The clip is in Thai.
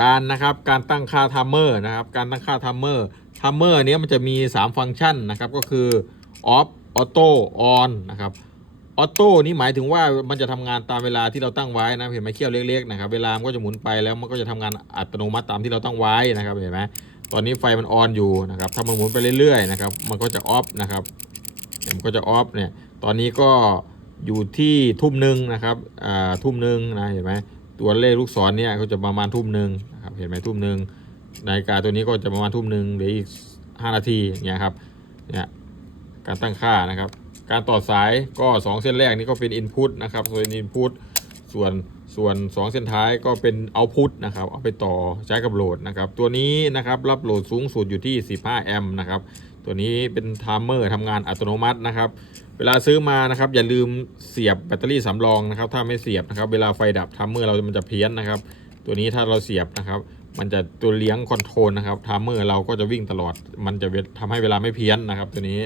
การนะครับการตั้งค่าทัมเมอร์นะครับการตั้งค่าทัมเมอร์ทัมเมอร์เนี้ยมันจะมี 3 ฟังก์ชันนะครับก็คือ off auto on นะครับออโต้นี่หมายถึงว่ามันจะทำงานตามเวลาที่เราตั้งไว้นะเห็นไหมเขี้ยวเล็กๆนะครับเวลามันก็จะหมุนไปแล้วมันก็จะทำงานอัตโนมัติตามที่เราตั้งไว้นะครับเห็นไหมตอนนี้ไฟมันออนอยู่นะครับถ้ามันหมุนไปเรื่อยๆนะครับมันก็จะออฟนะครับมันก็จะออฟเนี่ยตอนนี้ก็อยู่ที่ทุ่มหนึ่งนะครับอ่าทุ่มหนึ่งนะเห็นไหม ตัวเลขลูกศรเนี่ยก็จะประมาณทุ่มหนึ่งนะครับเห็นไหมทุ่มหนึ่งนาฬิกาตัวนี้ก็จะประมาณทุ่มหนึ่งเหรืออีก 5 นาทีเนี่ยครับเนี่ยการตั้งค่านะครับ การต่อสายก็ 2 เส้นแรกนี่ก็เป็น Input นะครับส่วน Input ส่วนส่วน 2 เส้นท้ายก็เป็น Output นะครับเอาไปต่อใช้กับโหลดนะครับ ตัวนี้นะครับรับโหลดสูงสุดอยู่ที่ 15 แอมป์นะครับ ตัวนี้เป็นไทม์เมอร์ทำงานอัตโนมัตินะครับ เวลาซื้อมานะครับ อย่าลืมเสียบแบตเตอรี่สำรองนะครับ ถ้าไม่เสียบนะครับ เวลาไฟดับไทม์เมอร์เรามันจะเพี้ยนนะครับ ตัวนี้ถ้าเราเสียบนะครับ มันจะตัวเลี้ยงคอนโทรลนะครับไทม์เมอร์เราก็จะวิ่งตลอด มันจะทำให้เวลาไม่เพี้ยนนะครับ ตัวนี้